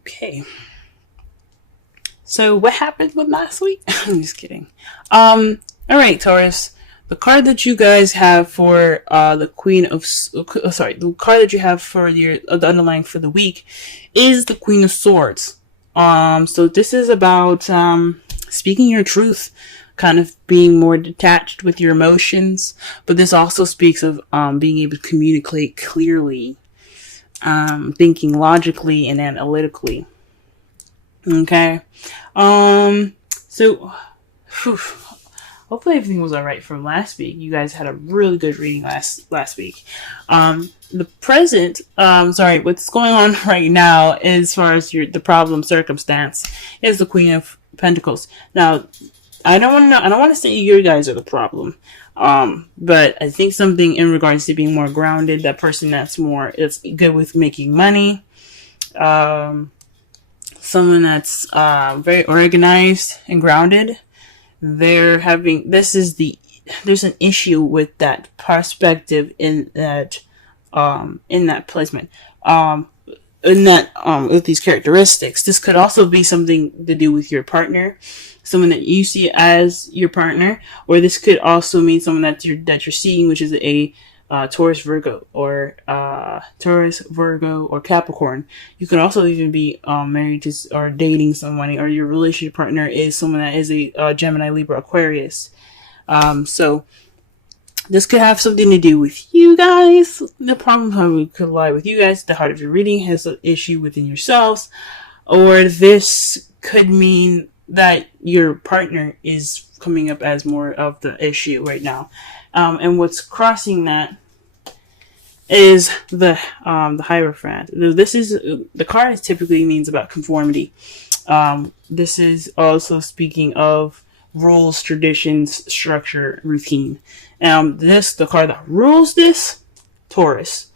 Okay. So what happened with last week? I'm just kidding. All right, Taurus. The card that you guys have for the Queen of the card that you have for your the underlying for the week is the Queen of Swords. So this is about speaking your truth, kind of being more detached with your emotions, but this also speaks of being able to communicate clearly, thinking logically and analytically. Okay. So whew, hopefully everything was alright from last week. You guys had a really good reading last week. The present, what's going on right now as far as the problem circumstance is the Queen of Pentacles. Now, I don't want to say you guys are the problem. But I think something in regards to being more grounded, that person that's good with making money, someone that's very organized and grounded. There's an issue with that perspective in that placement. With these characteristics. This could also be something to do with your partner, someone that you see as your partner, or this could also mean someone that you're seeing, which is a Taurus, Virgo, or Capricorn. You could also even be married to or dating someone, or your relationship partner is someone that is a Gemini, Libra, Aquarius. So this could have something to do with you guys. The problem probably could lie with you guys. The heart of your reading has an issue within yourselves, or this could mean that your partner is coming up as more of the issue right now. And what's crossing that is the Hierophant. This is the card typically means about conformity. This is also speaking of rules, traditions, structure, routine. The card that rules this, Taurus.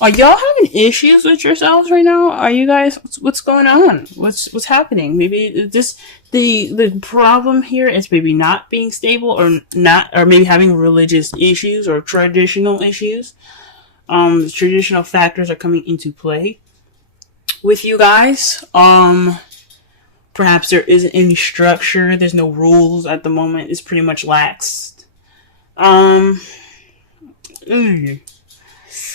Are y'all having issues with yourselves right now? Are you guys? What's going on? What's happening? Maybe the problem here is maybe not being stable, or maybe having religious issues or traditional issues. Traditional factors are coming into play with you guys. Perhaps there isn't any structure. There's no rules at the moment. It's pretty much laxed.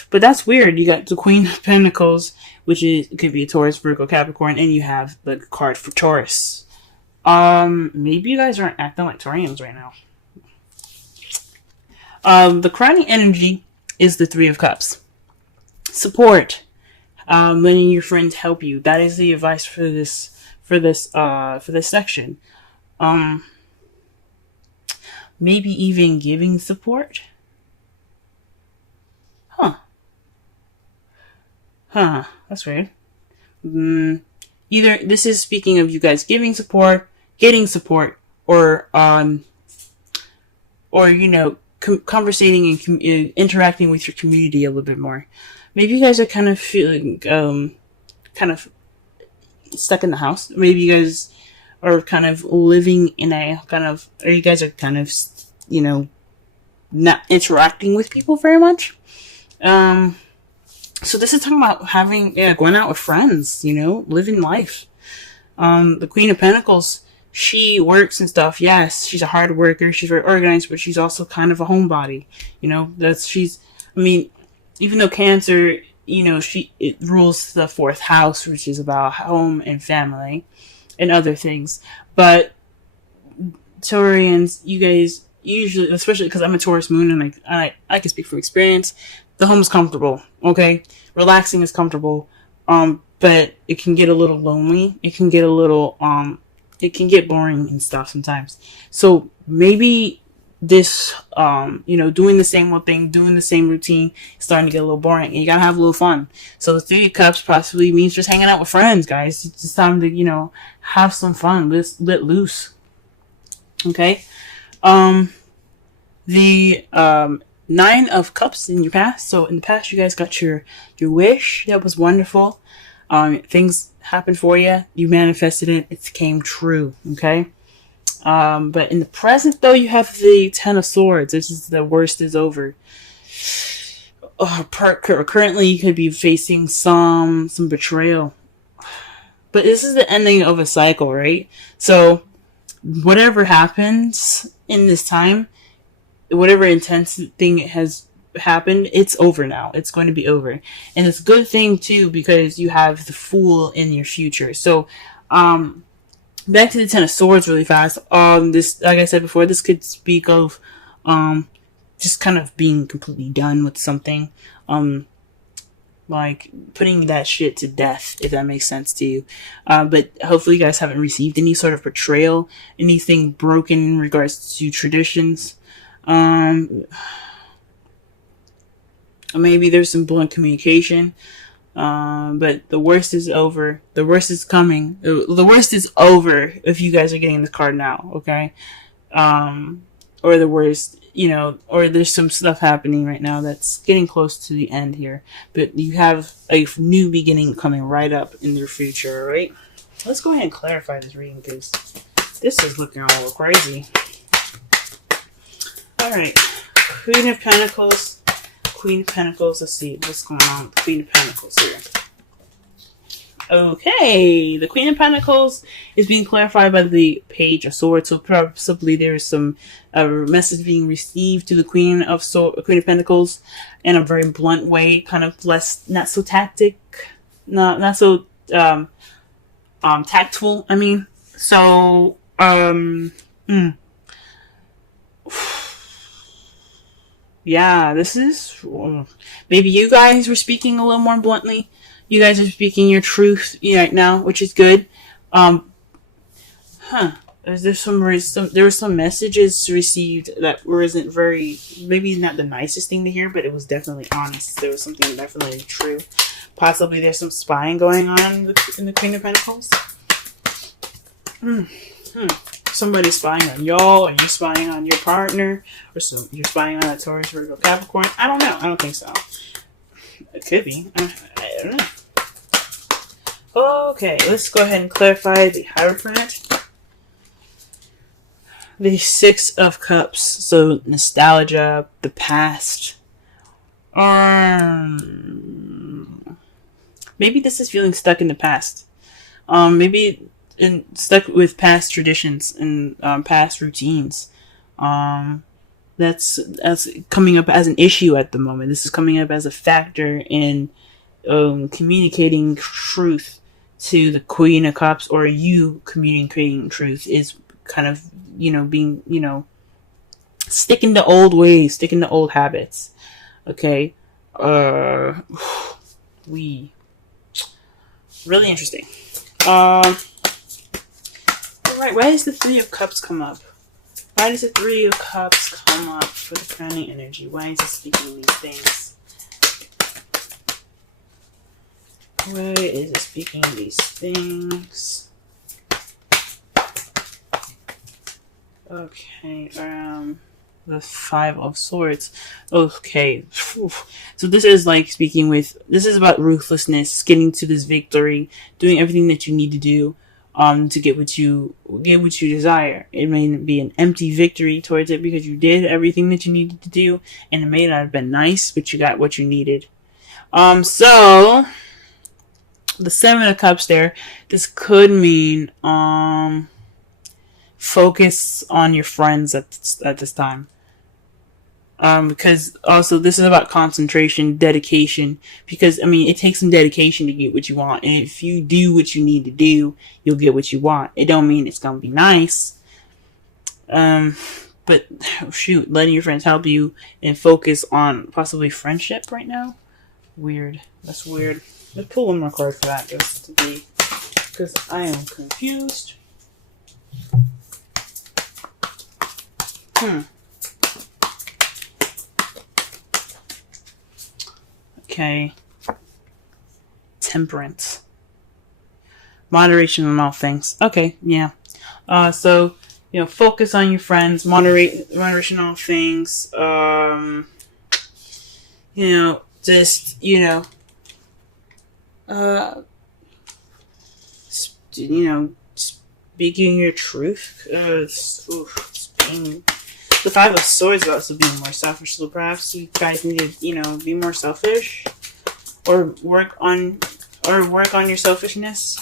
But that's weird. You got the Queen of Pentacles, which could be a Taurus, Virgo, Capricorn, and you have the card for Taurus. Maybe you guys aren't acting like Taurians right now. The crowning energy is the Three of Cups. Support. Letting your friends help you. That is the advice for this section. Maybe even giving support. That's weird. Either this is speaking of you guys giving support, getting support, or conversating and interacting with your community a little bit more. Maybe you guys are kind of feeling kind of stuck in the house. Maybe you guys are kind of living in or you guys are kind of not interacting with people very much. So this is talking about going out with friends, living life. The Queen of Pentacles, she works and stuff. Yes, she's a hard worker. She's very organized, but she's also kind of a homebody. Even though Cancer, it rules the fourth house, which is about home and family and other things. But Taurians, you guys usually, especially because I'm a Taurus moon and I can speak from experience, the home is comfortable, okay? Relaxing is comfortable, but it can get a little lonely. It can get it can get boring and stuff sometimes. So maybe this, doing the same old thing, doing the same routine, is starting to get a little boring, and you gotta have a little fun. So the Three of Cups possibly means just hanging out with friends, guys. It's just time to, have some fun, let loose. Okay? The Nine of Cups in your past. So in the past, you guys got your wish. That was wonderful. Things happened for you. You manifested it. It came true. Okay. But in the present, though, you have the Ten of Swords. This is the worst is over. currently you could be facing some betrayal. But this is the ending of a cycle, right? So whatever happens in this time, whatever intense thing has happened, it's over now. It's going to be over. And it's a good thing too, because you have the Fool in your future. So back to the Ten of Swords really fast. This, like I said before, this could speak of just kind of being completely done with something. Like putting that shit to death, if that makes sense to you. But hopefully you guys haven't received any sort of betrayal, anything broken in regards to traditions. Maybe there's some blunt communication. But the worst is over. The worst is coming. The worst is over if you guys are getting this card now, okay? Or the worst, or there's some stuff happening right now that's getting close to the end here. But you have a new beginning coming right up in your future, right? Let's go ahead and clarify this reading because this is looking all crazy. Alright. Queen of Pentacles. Queen of Pentacles. Let's see what's going on with the Queen of Pentacles here. Okay, the Queen of Pentacles is being clarified by the Page of Swords. So possibly there is some message being received to the Queen of Pentacles in a very blunt way, kind of not so not so tactful. I mean, so yeah, this is maybe you guys were speaking a little more bluntly. You guys are speaking your truth right now, which is good. There were some messages received that wasn't very, maybe not the nicest thing to hear, but it was definitely honest. There was something definitely true. Possibly there's some spying going on in the Queen of Pentacles. Somebody's spying on y'all, or you're spying on your partner, or you're spying on a Taurus, Virgo, Capricorn. I don't know. I don't think so. It could be. I don't know. Okay, let's go ahead and clarify the Hierophant. The Six of Cups. So nostalgia, the past. Maybe this is feeling stuck in the past. Maybe stuck with past traditions and past routines. That's coming up as an issue at the moment. This is coming up as a factor in communicating truth to the Queen of Cups, or you communicating truth is kind of, being, sticking to old ways, sticking to old habits. Okay. Really interesting. Alright, why does the Three of Cups come up? Why does the Three of Cups come up for the crowning energy? Why is it speaking these things? Why is it speaking these things? Okay, the Five of Swords. Okay. So this is like this is about ruthlessness, getting to this victory, doing everything that you need to do to get what you desire. It may be an empty victory towards it because you did everything that you needed to do, and it may not have been nice, but you got what you needed. So the Seven of Cups there, this could mean focus on your friends at this time. Because also this is about concentration, dedication, because it takes some dedication to get what you want, and if you do what you need to do, you'll get what you want. It don't mean it's gonna be nice, but shoot, letting your friends help you and focus on possibly friendship right now. Weird. That's weird. Let's pull one more card for that, just to be, because I am confused. Okay. Temperance. Moderation in all things. Okay, yeah. So, focus on your friends, moderation on all things. Speaking your truth. It's being The Five of Swords is also being more selfish. So perhaps you guys need to, you know, be more selfish, or work on your selfishness.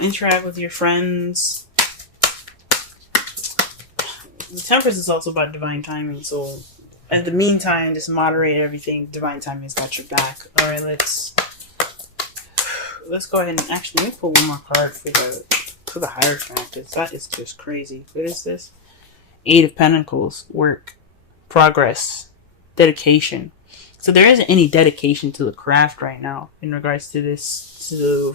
Interact with your friends. The Temperance is also about divine timing. So, in the meantime, just moderate everything. Divine timing has got your back. All right, let's go ahead and actually let me pull one more card for the Hierophant, because that is just crazy. What is this? Eight of Pentacles. Work, progress, dedication. So there isn't any dedication to the craft right now in regards to this, to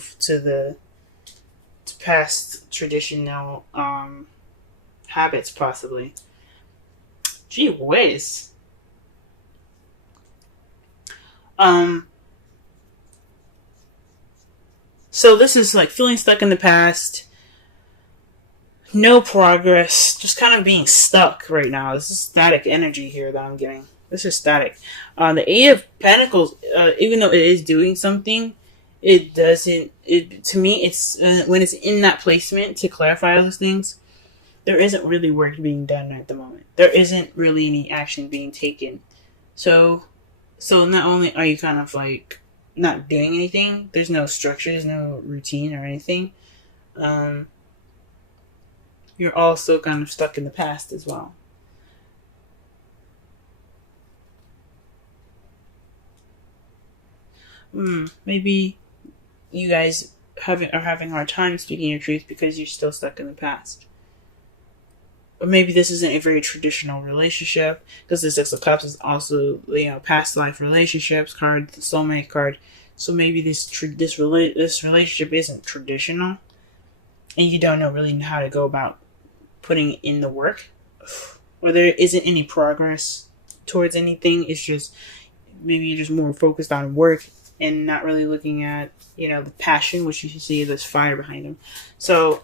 past traditional habits, possibly. Gee whiz. So this is like feeling stuck in the past. No progress. Just kind of being stuck right now. This is static energy here that I'm getting. This is static. The Eight of Pentacles, even though it is doing something, it doesn't... to me, it's when it's in that placement to clarify all those things, there isn't really work being done at the moment. There isn't really any action being taken. So not only are you kind of like not doing anything, there's no structure, there's no routine or anything. You're also kind of stuck in the past as well. Maybe you guys are having a hard time speaking your truth because you're still stuck in the past. Or maybe this isn't a very traditional relationship, because the Six of Cups is also, you know, past life relationships card, the soulmate card. So maybe this relationship isn't traditional, and you don't know really how to go about putting in the work, or there isn't any progress towards anything. It's just maybe you're just more focused on work and not really looking at, you know, the passion, which you should see there's fire behind them. So,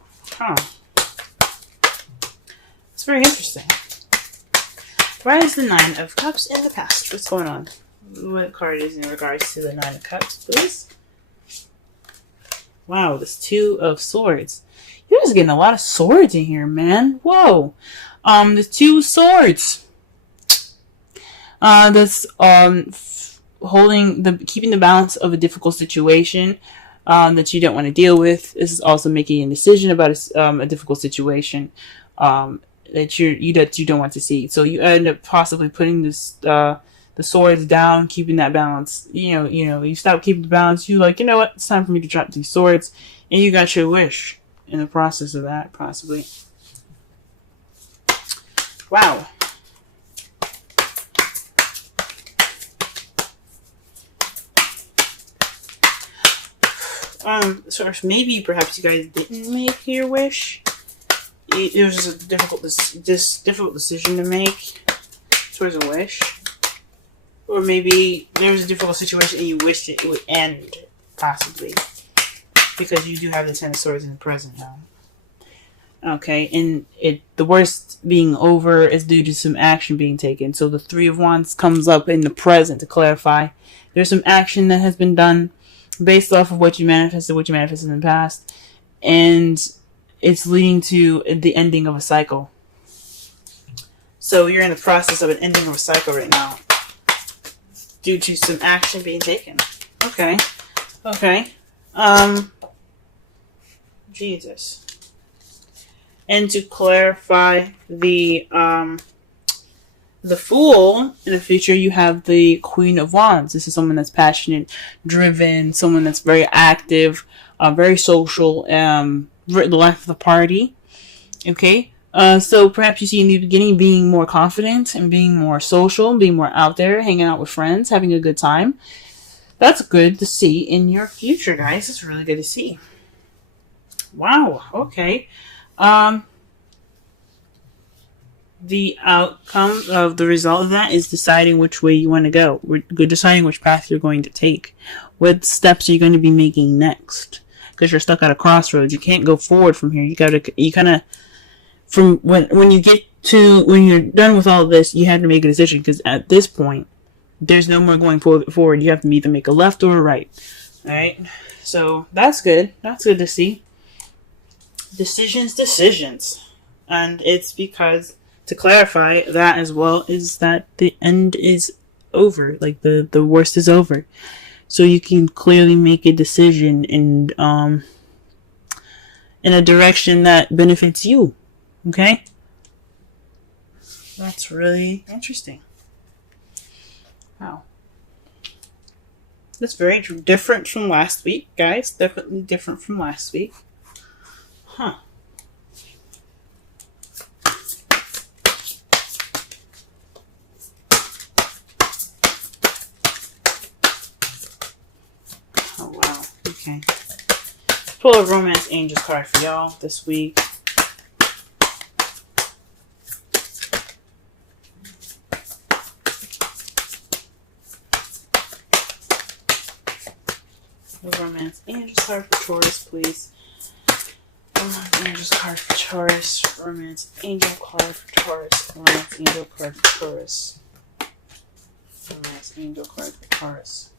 it's very interesting. Why is the Nine of Cups in the past? What's going on? What card is in regards to the Nine of Cups, please? Wow, this Two of Swords. You're just getting a lot of swords in here, man. Whoa. The Two Swords. That's keeping the balance of a difficult situation that you don't want to deal with. This is also making a decision about a difficult situation that you don't want to see. So you end up possibly putting this the swords down, keeping that balance. You stop keeping the balance. You like, you know what? It's time for me to drop these swords, and you got your wish in the process of that, possibly. Wow. So maybe perhaps you guys didn't make your wish. It was just a difficult decision to make towards a wish. Or maybe there was a difficult situation and you wished it would end, possibly. Because you do have the Ten of Swords in the present now. Okay, and the worst being over is due to some action being taken. So the Three of Wands comes up in the present to clarify. There's some action that has been done based off of what you manifested in the past, and it's leading to the ending of a cycle. So you're in the process of an ending of a cycle right now due to some action being taken. Okay. Jesus. And to clarify the Fool, in the future you have the Queen of Wands. This is someone that's passionate, driven, someone that's very active, very social, the life of the party. Okay? So perhaps you see in the beginning being more confident and being more social, being more out there, hanging out with friends, having a good time. That's good to see in your future, guys. It's really good to see. Wow. Okay. The outcome of the result of that is deciding which way you want to go. We're deciding which path you're going to take. What steps are you going to be making next? Because you're stuck at a crossroads. You can't go forward from here. You kind of, from when you're done with all of this, you have to make a decision. Because at this point, there's no more going forward. You have to either make a left or a right. All right. So that's good. That's good to see. Decisions. And it's because to clarify that as well is that the end is over. Like the worst is over. So you can clearly make a decision in a direction that benefits you. Okay? That's really interesting. Wow. That's very different from last week, guys. Definitely different from last week. Huh. Oh, wow. Okay. Pull a Romance Angels card for y'all this week. Romance Angels card for Taurus, please. Romance Angels card for Taurus. Romance Angel card for Taurus. Romance Angel card for Taurus. Romance Angel card for Taurus.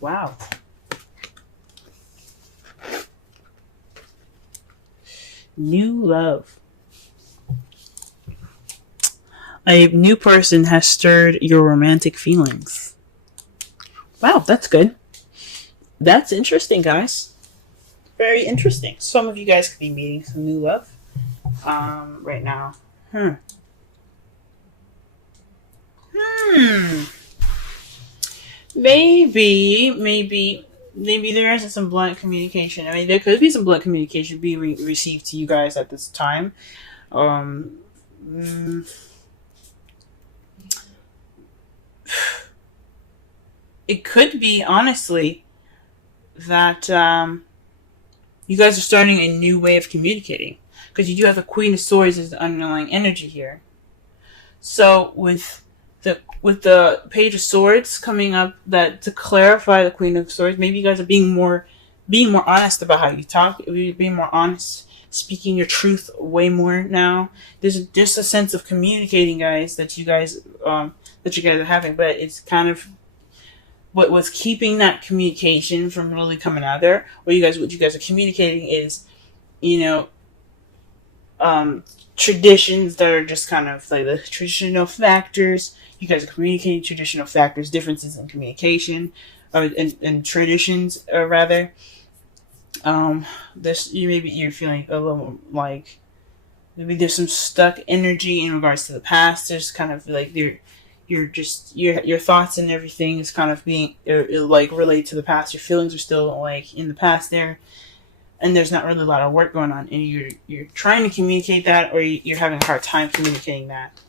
Wow. New love. A new person has stirred your romantic feelings. Wow, that's good. That's interesting, guys. Very interesting. Some of you guys could be meeting some new love right now. Maybe there isn't some blunt communication. I mean, there could be some blunt communication being received to you guys at this time. It could be, honestly, that you guys are starting a new way of communicating, because you do have the Queen of Swords as the underlying energy here. So with the Page of Swords coming up, that to clarify the Queen of Swords, maybe you guys are being more honest about how you talk. You're being more honest, speaking your truth way more now. There's just a sense of communicating, guys, that you guys are having, but it's kind of what was keeping that communication from really coming out there. What you guys are communicating is, traditions that are just kind of like the traditional factors. You guys are communicating traditional factors, differences in communication, and traditions, rather. You're feeling a little like maybe there's some stuck energy in regards to the past. There's kind of like your thoughts and everything is kind of being like related to the past. Your feelings are still like in the past there, and there's not really a lot of work going on, and you're trying to communicate that, or you're having a hard time communicating that.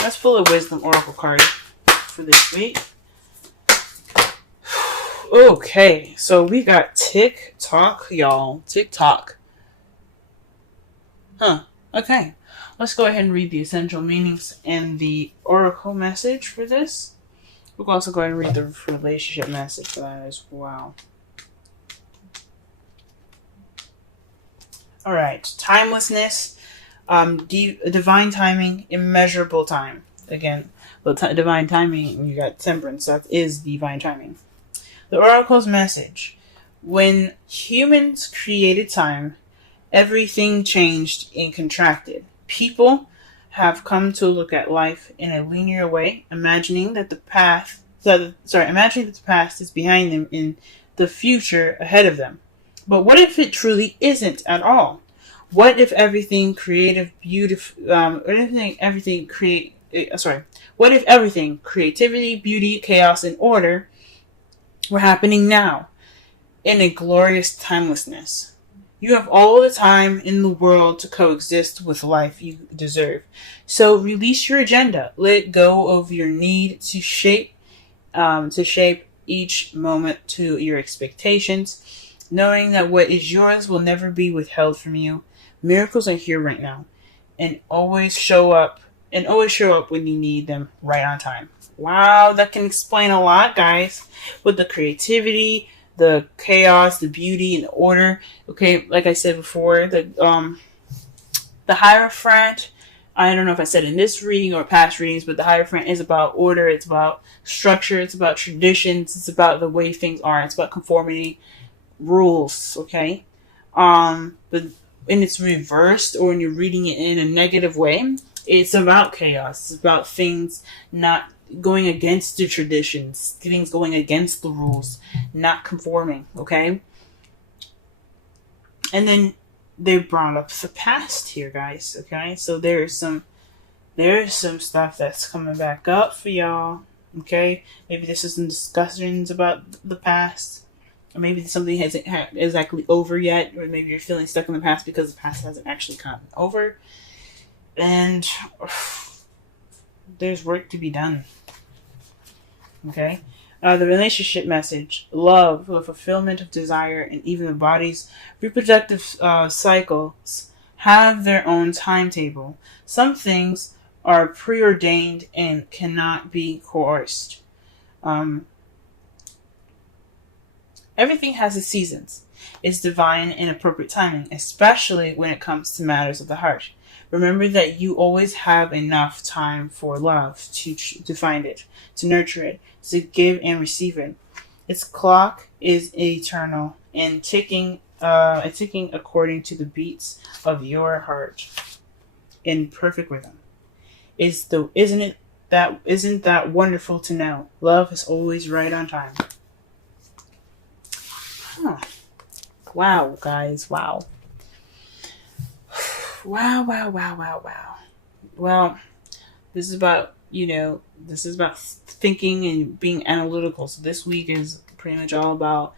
Let's pull a Wisdom Oracle card for this week. Okay, so we got TikTok, y'all. TikTok. Okay. Let's go ahead and read the essential meanings and the oracle message for this. We'll also go ahead and read the relationship message for that as well. Alright, timelessness, divine timing, immeasurable time. Again, divine timing, you got temperance, that is divine timing. The oracle's message. When humans created time, everything changed and contracted. People have come to look at life in a linear way, imagining that the past is behind them and the future ahead of them. But what if it truly isn't at all? What if everything creativity, beauty, chaos, and order were happening now in a glorious timelessness? You have all the time in the world to coexist with life you deserve. So release your agenda. Let go of your need to shape each moment to your expectations, knowing that what is yours will never be withheld from you. Miracles are here right now, and always show up when you need them right on time. Wow, that can explain a lot, guys, with the creativity, the chaos, the beauty, and the order. Okay, like I said before, the Hierophant, I don't know if I said in this reading or past readings, but the Hierophant is about order, it's about structure, it's about traditions, it's about the way things are, it's about conformity, rules, okay? But when it's reversed or when you're reading it in a negative way, it's about chaos. It's about things not going against the traditions, things going against the rules, not conforming, okay? And then they brought up the past here, guys, okay? So there's some stuff that's coming back up for y'all, okay? Maybe this is some discussions about the past. Or maybe something hasn't exactly over yet, or maybe you're feeling stuck in the past because the past hasn't actually gotten over. And there's work to be done. Okay? The relationship message. Love, the fulfillment of desire, and even the body's reproductive cycles have their own timetable. Some things are preordained and cannot be coerced. Everything has its seasons. It's divine and appropriate timing, especially when it comes to matters of the heart. Remember that you always have enough time for love to find it, to nurture it, to give and receive it. Its clock is eternal and ticking according to the beats of your heart in perfect rhythm. Isn't that wonderful to know? Love is always right on time. Huh. Wow, guys, wow. Wow. Well, this is about, thinking and being analytical. So this week is pretty much all about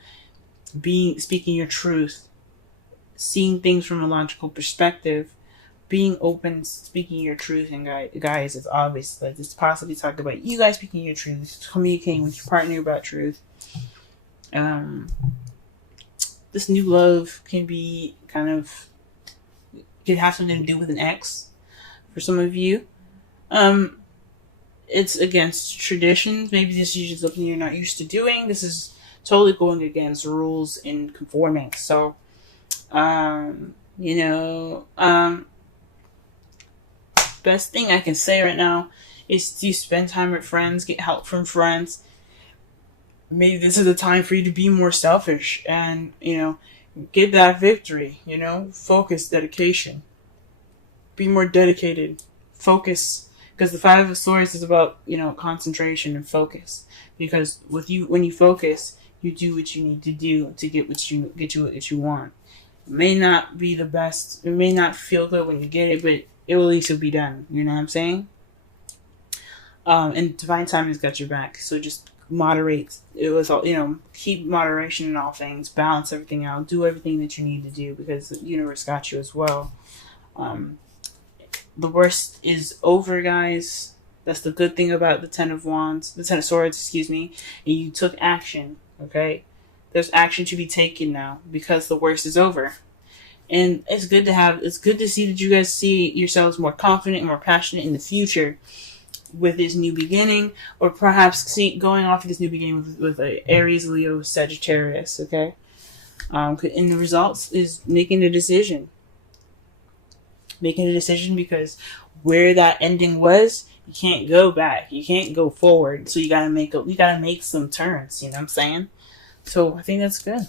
speaking your truth, seeing things from a logical perspective, being open, speaking your truth. And guys, it's obvious, like this possibly talk about you guys speaking your truth, communicating with your partner about truth. This new love can have something to do with an ex for some of you. It's against traditions. Maybe this is something you're not used to doing. This is totally going against rules and conforming. So, best thing I can say right now is to spend time with friends, get help from friends. Maybe this is the time for you to be more selfish and, get that victory, focus, dedication. Be more dedicated. Focus. Because the Five of Swords is about, concentration and focus. Because when you focus, you do what you need to do to get what you want. It may not be the best. It may not feel good when you get it, but it will at least be done. You know what I'm saying? And divine timing's got your back. So just moderate. It was all, keep moderation in all things. Balance everything out. Do everything that you need to do because the universe got you as well. The worst is over, guys. That's the good thing about the Ten of Swords, and you took action, okay? There's action to be taken now because the worst is over. And it's good to see that you guys see yourselves more confident and more passionate in the future with this new beginning, or perhaps going off of this new beginning with a Aries, Leo, Sagittarius, okay? And the results is making a decision. Making a decision because where that ending was, you can't go back. You can't go forward. So you gotta make some turns. You know what I'm saying? So I think that's good.